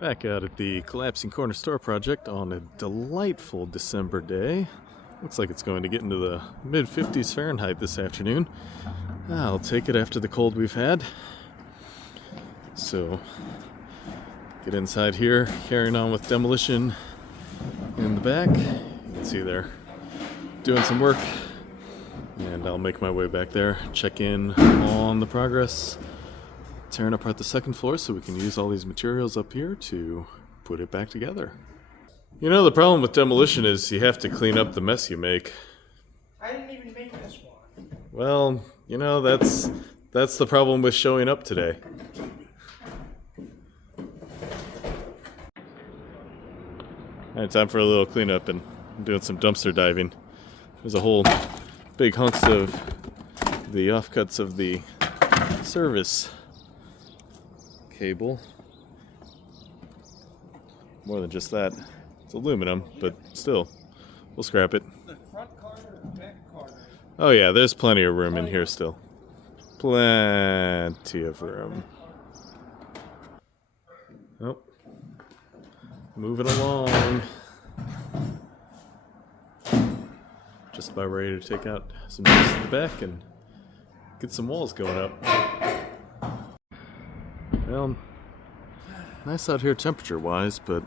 Back out at the Collapsing Corner Store project on a delightful December day. Looks like it's going to get into the mid-50s Fahrenheit this afternoon. I'll take it after the cold we've had. So, get inside here, carrying on with Demolition in the back. You can see they're doing some work. And I'll make my way back there, check in on the progress. Tearing apart the second floor so we can use all these materials up here to put it back together. You know, the problem with Demolition is you have to clean up the mess you make. I didn't even make this one. Well, you know, that's the problem with showing up today. Alright, time for a little cleanup and doing some dumpster diving. There's a whole big hunks of the offcuts of the service cable. More than just that. It's aluminum, but still, we'll scrap it. The front corner or the back corner? Oh yeah, there's plenty of room in here still. Plenty of room. Oh. Moving along. Just about ready to take out some joists in the back and get some walls going up. Well, nice out here temperature-wise, but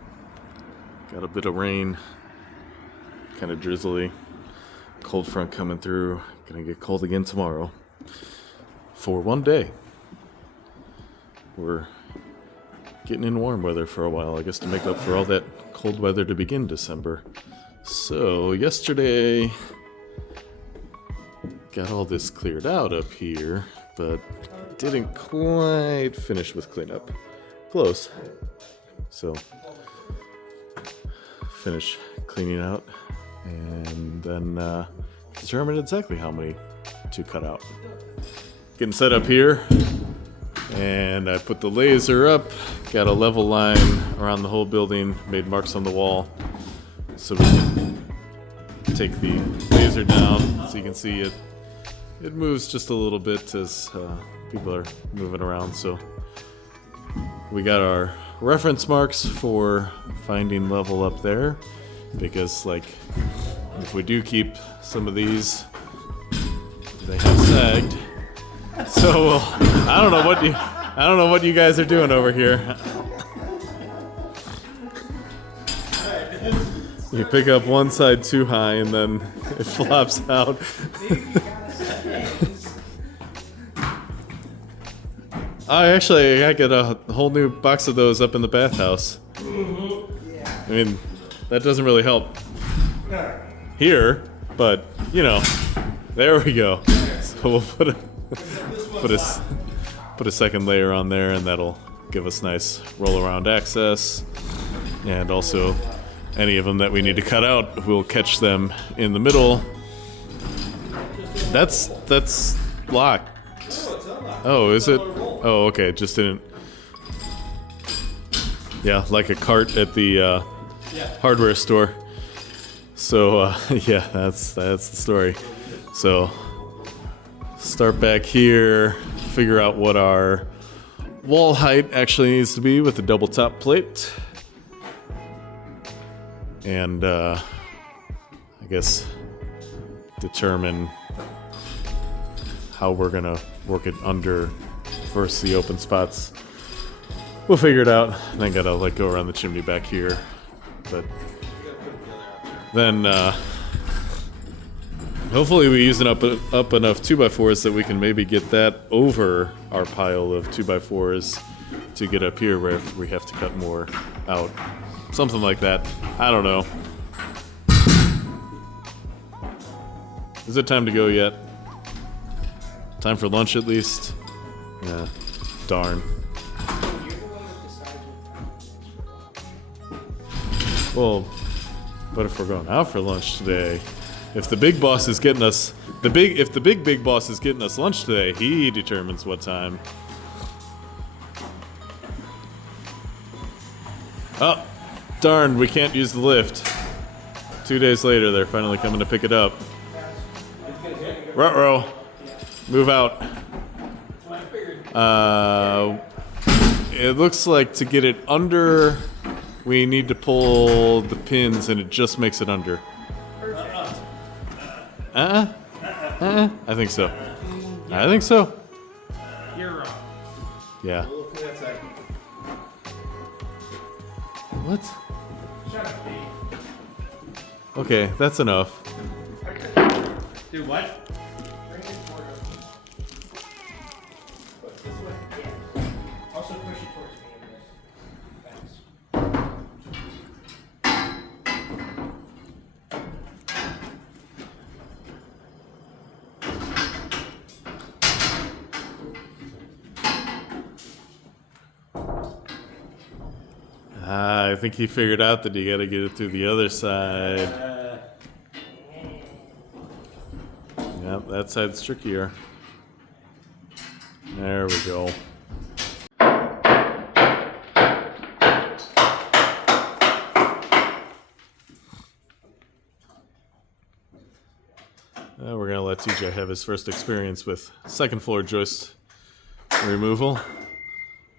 got a bit of rain, kind of drizzly, cold front coming through. Gonna get cold again tomorrow for one day. We're getting in warm weather for a while, I guess, to make up for all that cold weather to begin December. So yesterday got all this cleared out up here, but didn't quite finish with cleanup. Close. So, finish cleaning out and then determine exactly how many to cut out. Getting set up here, and I put the laser up, got a level line around the whole building, made marks on the wall so we can take the laser down so you can see it. It moves just a little bit as people are moving around, so we got our reference marks for finding level up there, because like if we do keep some of these, they have sagged. So I don't know what you guys are doing over here. You pick up one side too high and then it flops out. I got a whole new box of those up in the bathhouse. I mean, that doesn't really help here, but you know, there we go. So we'll put a second layer on there, and that'll give us nice roll around access. And also, any of them that we need to cut out, we'll catch them in the middle. That's locked. Oh, is it? Oh, okay, it just didn't. Yeah, like a cart at the hardware store. So, yeah, that's the story. So, start back here, figure out what our wall height actually needs to be with the double top plate. And, I guess, determine how we're gonna work it under versus the open spots. We'll figure it out. And then gotta like go around the chimney back here. But then hopefully we use up enough 2x4s that we can maybe get that over our pile of 2x4s to get up here where if we have to cut more out. Something like that. I don't know. Is it time to go yet? Time for lunch at least? Yeah. Darn. Well, but if we're going out for lunch today, if the big boss is getting us if the big boss is getting us lunch today, he determines what time. Oh, darn, we can't use the lift. 2 days later, they're finally coming to pick it up. Ruh-roh. Move out. it looks like to get it under, we need to pull the pins, and it just makes it under. I think so. I think so. You're wrong. Yeah. What? Shut up, Dave. Okay, that's enough. Do what? Bring it toward us. This way? Yeah. Also push it towards me in this. Thanks. I think he figured out that you gotta get it through the other side. Yep, that side's trickier. There we go. We're gonna let TJ have his first experience with second floor joist removal.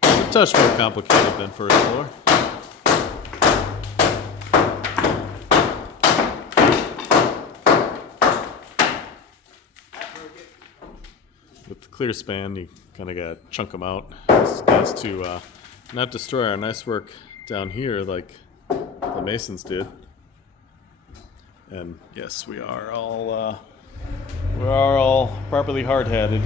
It's a touch more complicated than first floor. With the clear span, you kind of got to chunk them out. This is to not destroy our nice work down here like the masons did. And yes, we are all properly hard-hatted.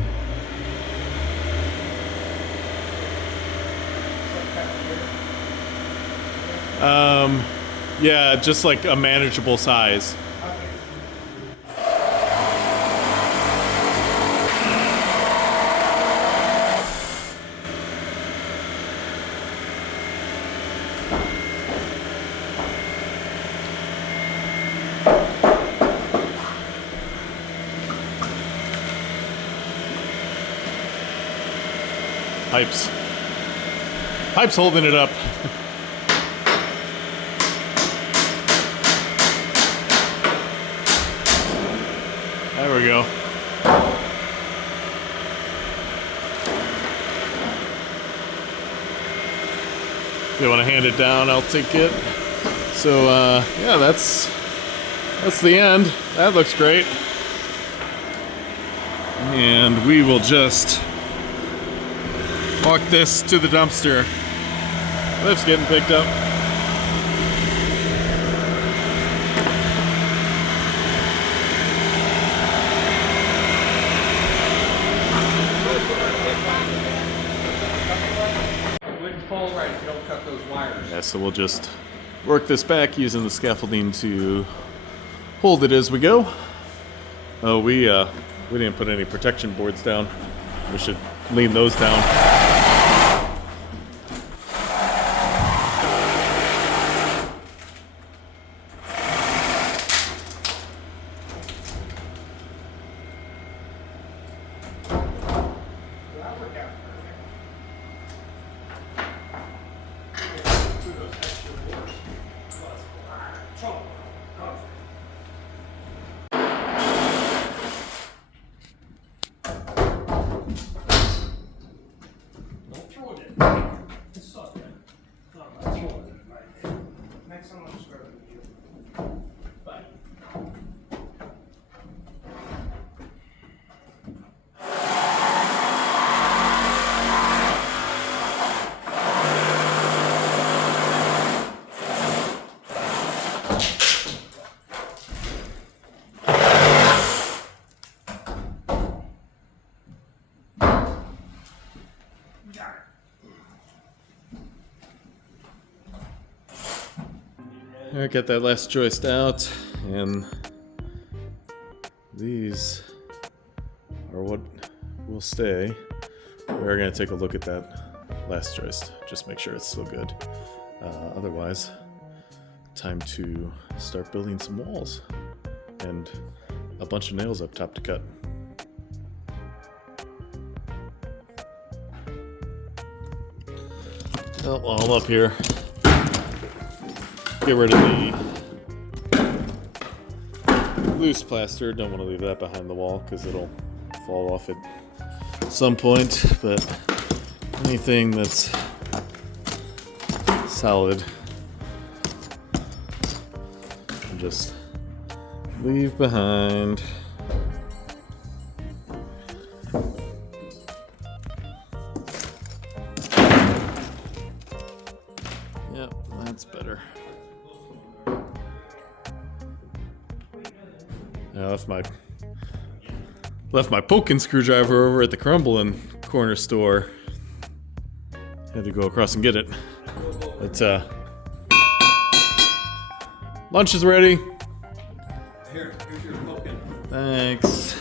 Yeah, just like a manageable size. Pipe's holding it up. There we go. If you want to hand it down, I'll take it. So, yeah, that's the end. That looks great. And we will just walk this to the dumpster. Lift's getting picked up. It wouldn't fall right if you don't cut those wires. Yeah, so we'll just work this back using the scaffolding to hold it as we go. Oh, we didn't put any protection boards down. We should lean those down. That worked out Don't throw it at me. It's soft, man. No, I'm not throwing it at me. Next time I'll just grab it with you. Bye. All right, get that last joist out, and these are what will stay. We're gonna take a look at that last joist, just make sure it's still good. Otherwise, time to start building some walls and a bunch of nails up top to cut. Oh, well, I'm up here. Get rid of the loose plaster. Don't want to leave that behind the wall because it'll fall off at some point. But anything that's solid. And just leave behind. Yep, that's better. I left my poking screwdriver over at the Crumbling corner store. Had to go across and get it. But lunch is ready. Here's your poking. Thanks.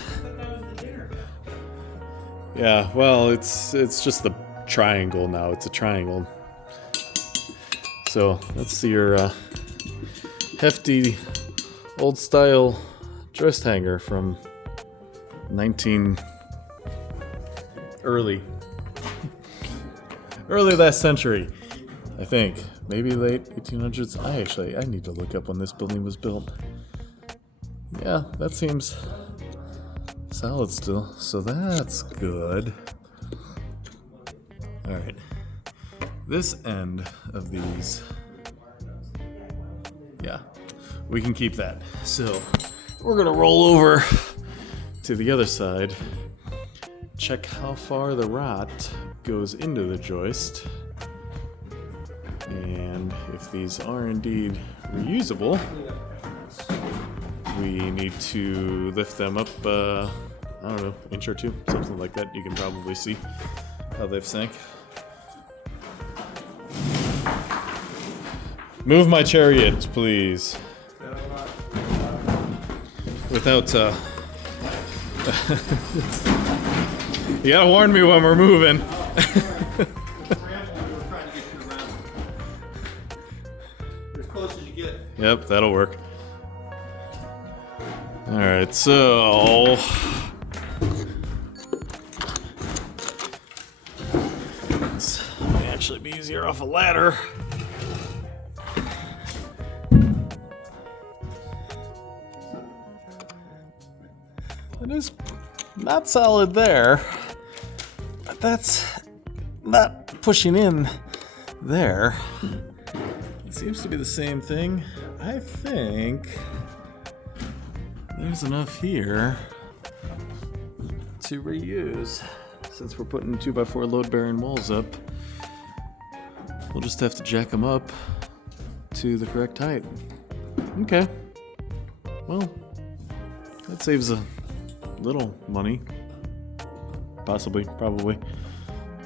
Yeah, well, it's just the triangle now. It's a triangle. So that's your hefty, old-style joist hanger from early last century, I think. Maybe late 1800s. I need to look up when this building was built. Yeah, that seems solid still. So that's good. All right. This end of these, yeah, we can keep that. So we're gonna roll over to the other side, check how far the rot goes into the joist, and if these are indeed reusable, we need to lift them up, I don't know, inch or two, something like that. You can probably see how they've sank. Move my chariot, please. Without, you gotta warn me when we're moving. As close as you get. Yep, that'll work. Alright, so this may actually be easier off a ladder. It is not solid there, but that's not pushing in there. It seems to be the same thing. I think there's enough here to reuse. Since we're putting 2x4 load-bearing walls up, we'll just have to jack them up to the correct height. Okay. Well, that saves a little money. Possibly, probably.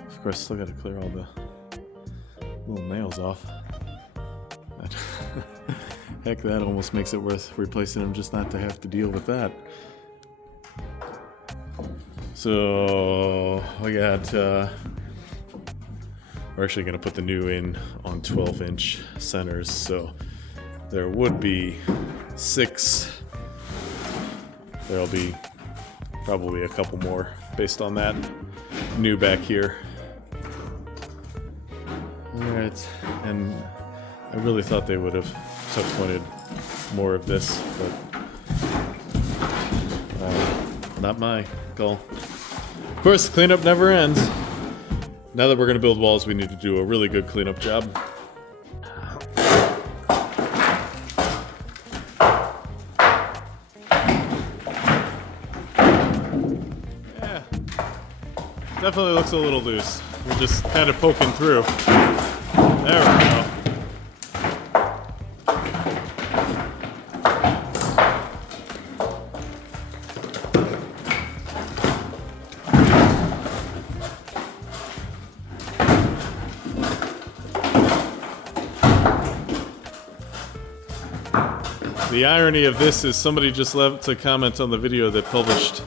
Of course, still gotta clear all the little nails off. Heck, that almost makes it worth replacing them just not to have to deal with that. So, we got, we're actually gonna put the new in on 12-inch centers, so there would be 6. There'll be probably a couple more based on that new back here. Alright, and I really thought they would have tuck-pointed more of this, but not my call. Of course, cleanup never ends. Now that we're going to build walls, we need to do a really good cleanup job. Yeah, definitely looks a little loose. We're just kind of poking through. There we go. The irony of this is somebody just left a comment on the video that published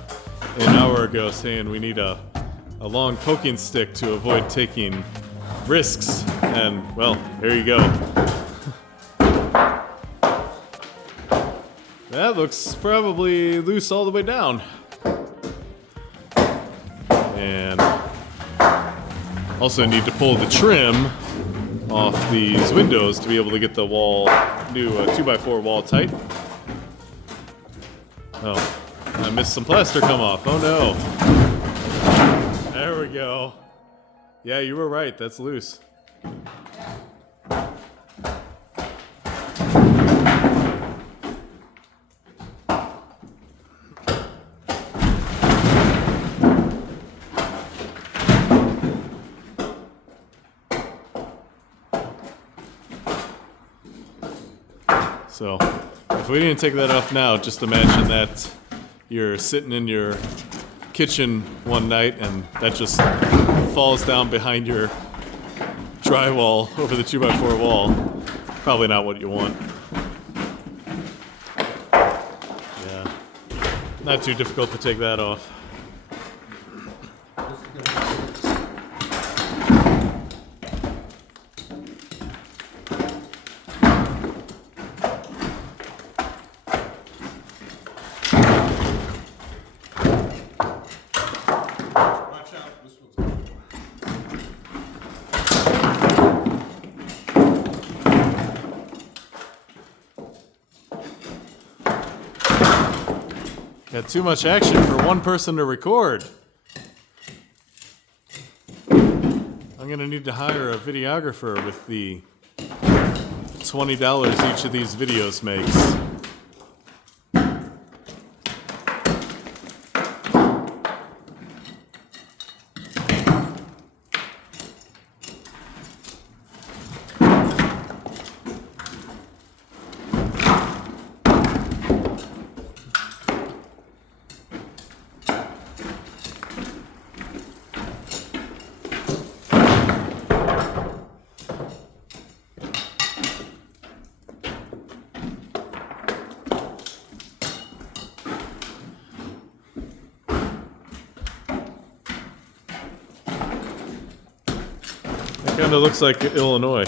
an hour ago saying we need a long poking stick to avoid taking risks. And, well, there you go. That looks probably loose all the way down. And also need to pull the trim off these windows to be able to get the wall, do a 2x4 wall tight. Oh, I missed some plaster come off. Oh no. There we go. Yeah, you were right. That's loose. So if we didn't take that off now, just imagine that you're sitting in your kitchen one night and that just falls down behind your drywall over the 2x4 wall. Probably not what you want. Yeah, not too difficult to take that off. Watch out, this one's Got too much action for one person to record. I'm gonna need to hire a videographer with the $20 each of these videos makes. Kind of looks like Illinois.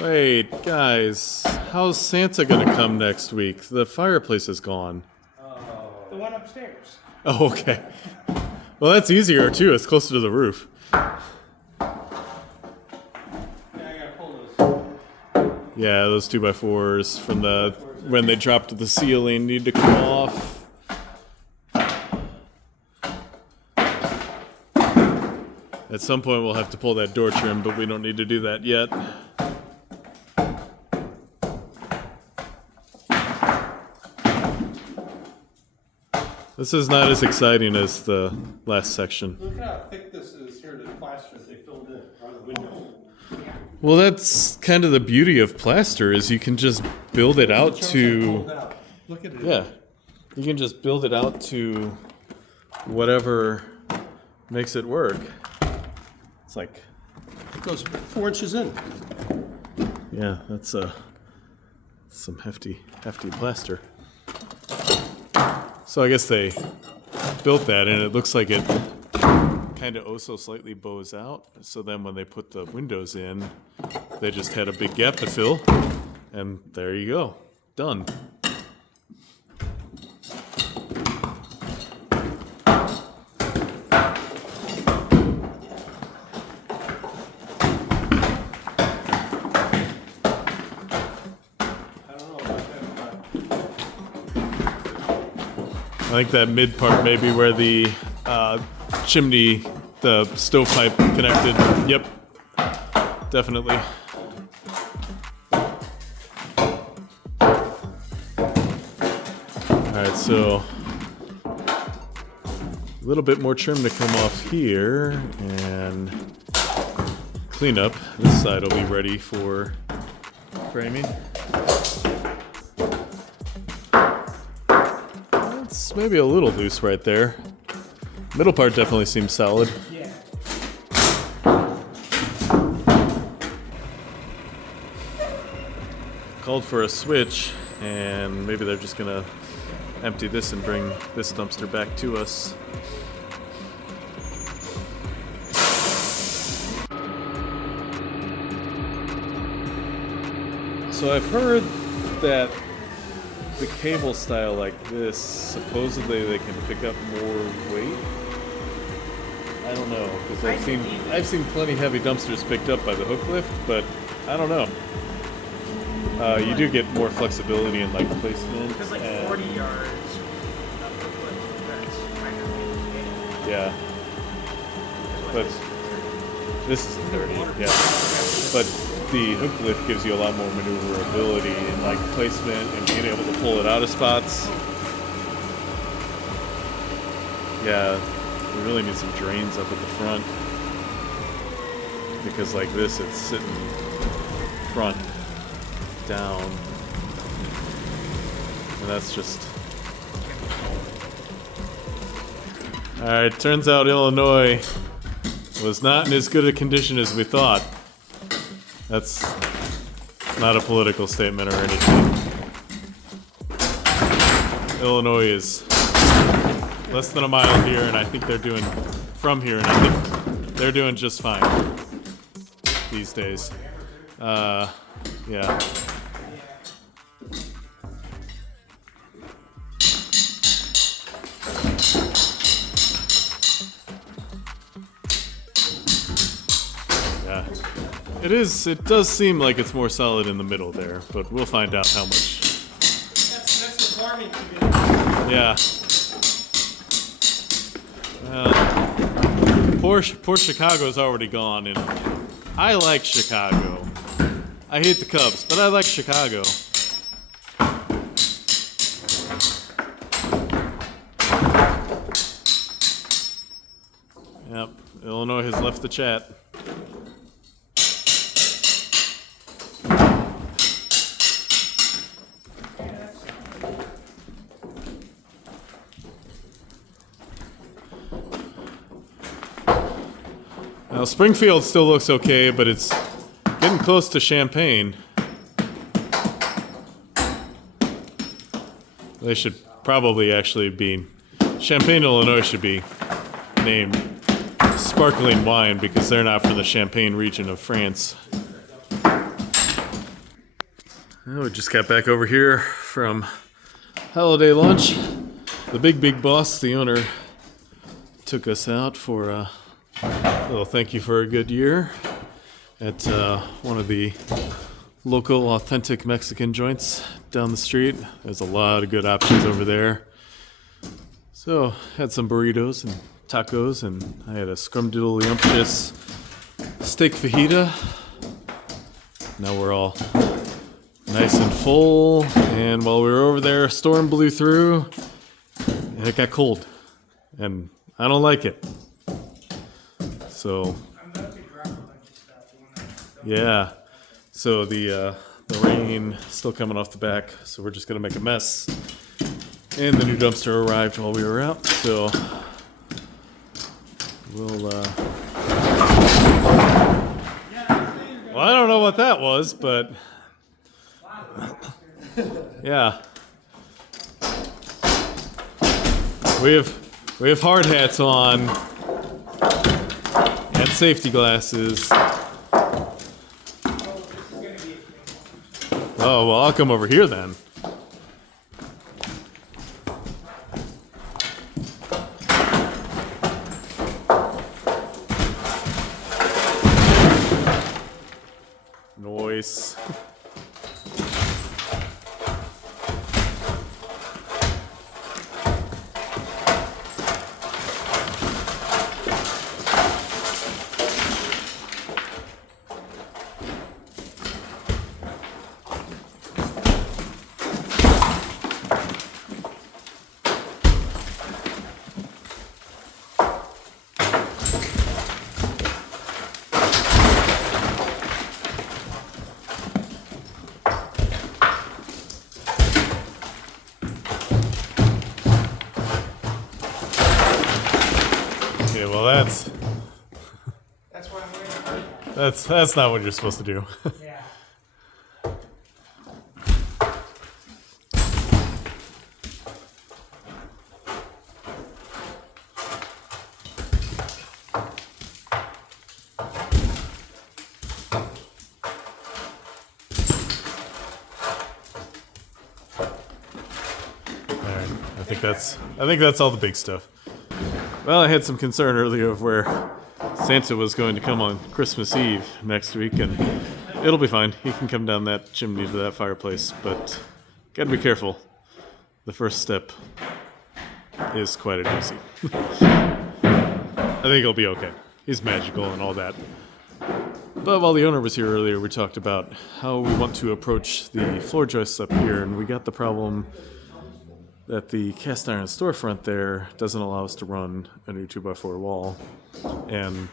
Wait, guys, how's Santa gonna come next week? The fireplace is gone. The one upstairs. Oh, okay. Well, that's easier too. It's closer to the roof. Yeah, I gotta pull those. Yeah, those 2x4s from the when they dropped to the ceiling need to come off. At some point, we'll have to pull that door trim, but we don't need to do that yet. This is not as exciting as the last section. Look at how thick this is here, the plaster they filled in on the window. Well, that's kind of the beauty of plaster is you can just build it out to, Look at it. yeah, you can just build it out to whatever makes it work. It's like, It goes 4 inches in. yeah, that's some hefty plaster. So I guess they built that and it looks like it kind of also slightly bows out. So then when they put the windows in, they just had a big gap to fill. And there you go. Done. I think that mid part may be where the chimney, the stovepipe connected. Yep, definitely. Alright, so a little bit more trim to come off here and clean up. This side will be ready for framing. It's maybe a little loose right there. Middle part definitely seems solid. Yeah. Called for a switch, and maybe they're just gonna empty this and bring this dumpster back to us. So I've heard that the cable style like this, supposedly they can pick up more weight. I I don't know, because I've seen plenty heavy dumpsters picked up by the hook lift, but I don't know. You do get more flexibility in like placement. There's like and- 40 yards of hook lift. That's kind of Yeah, but this is 30. Yeah, but the hook lift gives you a lot more maneuverability in like placement and being able to pull it out of spots. Yeah, we really need some drains up at the front because like this, it's sitting front down, and that's just. All right, turns out Illinois was not in as good a condition as we thought. That's not a political statement or anything. Illinois is less than a mile here, and I think they're doing from here, and I think they're doing just fine these days. Yeah. Yeah. It does seem like it's more solid in the middle there, but we'll find out how much. That's the farming community. Yeah. Poor Chicago's already gone, and I like Chicago. I hate the Cubs, but I like Chicago. Yep, Illinois has left the chat. Now, Springfield still looks okay, but it's getting close to Champaign. They should probably actually be... Champaign, Illinois should be named sparkling wine because they're not from the Champagne region of France. Well, we just got back over here from holiday lunch. The big boss, the owner, took us out for a little thank you for a good year at one of the local authentic Mexican joints down the street. There's a lot of good options over there. So had some burritos and tacos, and I had a scrumdiddlyumptious steak fajita. Now we're all nice and full, and while we were over there, a storm blew through and it got cold, and I don't like it. So yeah, so the rain still coming off the back, so we're just gonna make a mess. And the new dumpster arrived while we were out, so we'll well, I don't know what that was, but yeah, we have hard hats on and safety glasses. Oh, well, I'll come over here then. Noise. Okay, well That's what I'm waiting for. that's not what you're supposed to do. Yeah. All right, I think that's all the big stuff. Well, I had some concern earlier of where Santa was going to come on Christmas Eve next week, and it'll be fine. He can come down that chimney to that fireplace, but gotta be careful. The first step is quite a doozy. I think he'll be okay. He's magical and all that. But while the owner was here earlier, we talked about how we want to approach the floor joists up here, and we got the problem that the cast iron storefront there doesn't allow us to run a new 2x4 wall. And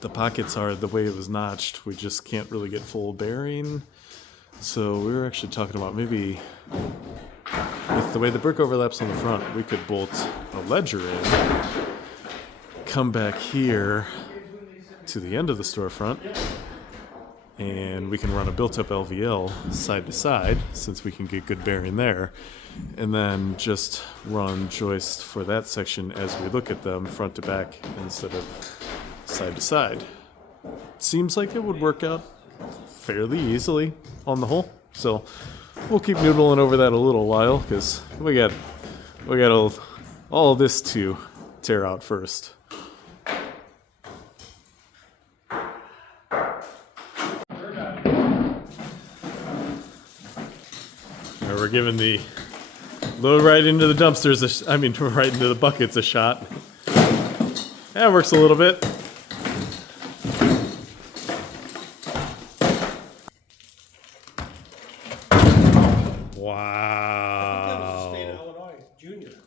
the pockets are the way it was notched. We just can't really get full bearing. So we were actually talking about maybe with the way the brick overlaps on the front, we could bolt a ledger in, come back here to the end of the storefront, and we can run a built-up LVL side to side since we can get good bearing there, and then just run joist for that section as we look at them front to back instead of side to side. Seems like it would work out fairly easily on the whole, so we'll keep noodling over that a little while because we got all this to tear out first. We're giving the load right into the dumpsters, right into the buckets a shot. That works a little bit. Wow. State of Illinois, junior.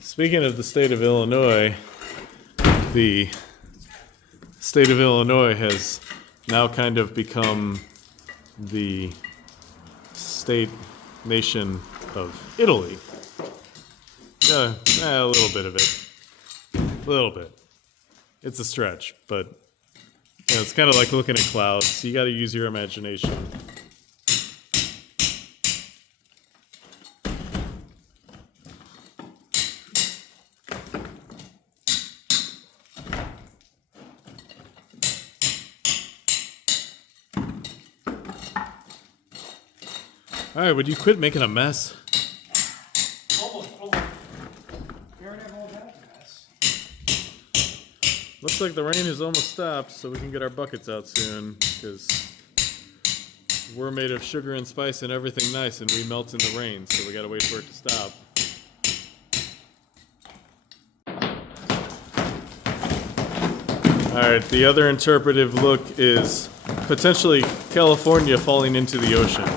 Speaking of the state of Illinois, the state of Illinois has now kind of become the state nation of Italy. A little bit of it. A little bit. It's a stretch, but it's kind of like looking at clouds. You got to use your imagination. All right, would you quit making a mess? Almost. We already have all that mess. Looks like the rain has almost stopped, so we can get our buckets out soon, because we're made of sugar and spice and everything nice, and we melt in the rain, so we gotta wait for it to stop. Alright, the other interpretive look is potentially California falling into the ocean.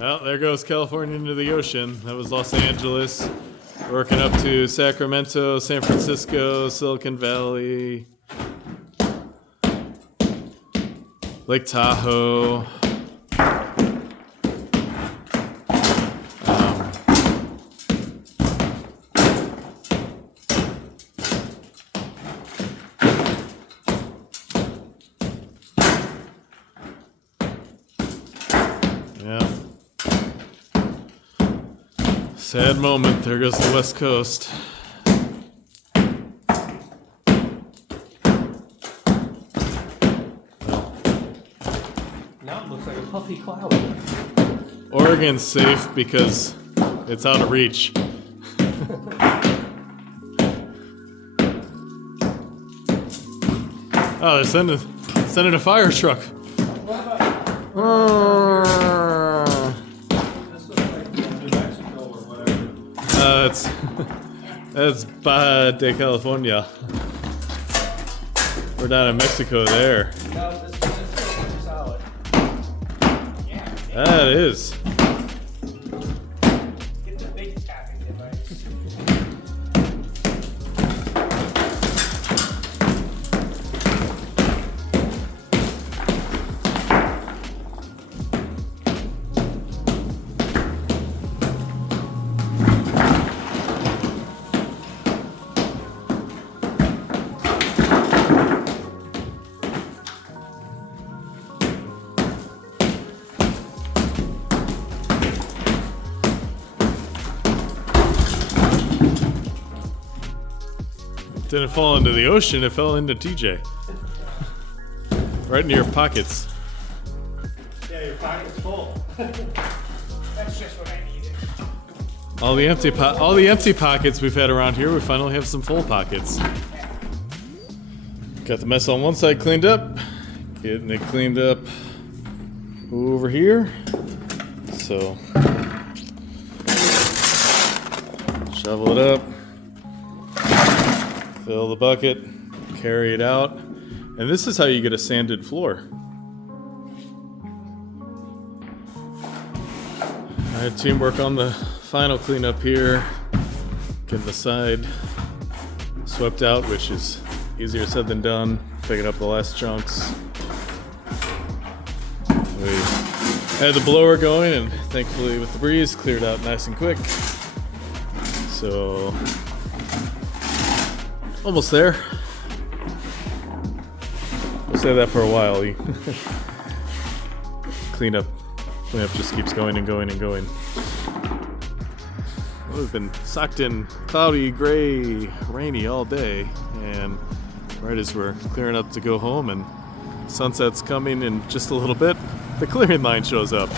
Well, there goes California into the ocean. That was Los Angeles, working up to Sacramento, San Francisco, Silicon Valley, Lake Tahoe. Yeah. Sad moment. There goes the West Coast. Now it looks like a puffy cloud. Oregon's safe because it's out of reach. Oh, they're sending a fire truck. This looks like New Mexico or whatever. That's Baja de California. We're down in Mexico there. No, this is pretty solid. Yeah. That is. Get the big tapping device. Didn't fall into the ocean, it fell into TJ. Right in your pockets. Yeah, your pocket's full. That's just what I needed. All the empty pockets we've had around here, we finally have some full pockets. Got the mess on one side cleaned up. Getting it cleaned up over here. So shovel it up. Fill the bucket, carry it out, and this is how you get a sanded floor. Alright, teamwork on the final cleanup here. Getting the side swept out, which is easier said than done. Picking up the last chunks. We had the blower going, and thankfully with the breeze, cleared out nice and quick. So almost there. We'll say that for a while. Cleanup just keeps going and going and going. Well, we've been socked in cloudy, gray, rainy all day, and right as we're clearing up to go home and sunset's coming in just a little bit, the clearing line shows up.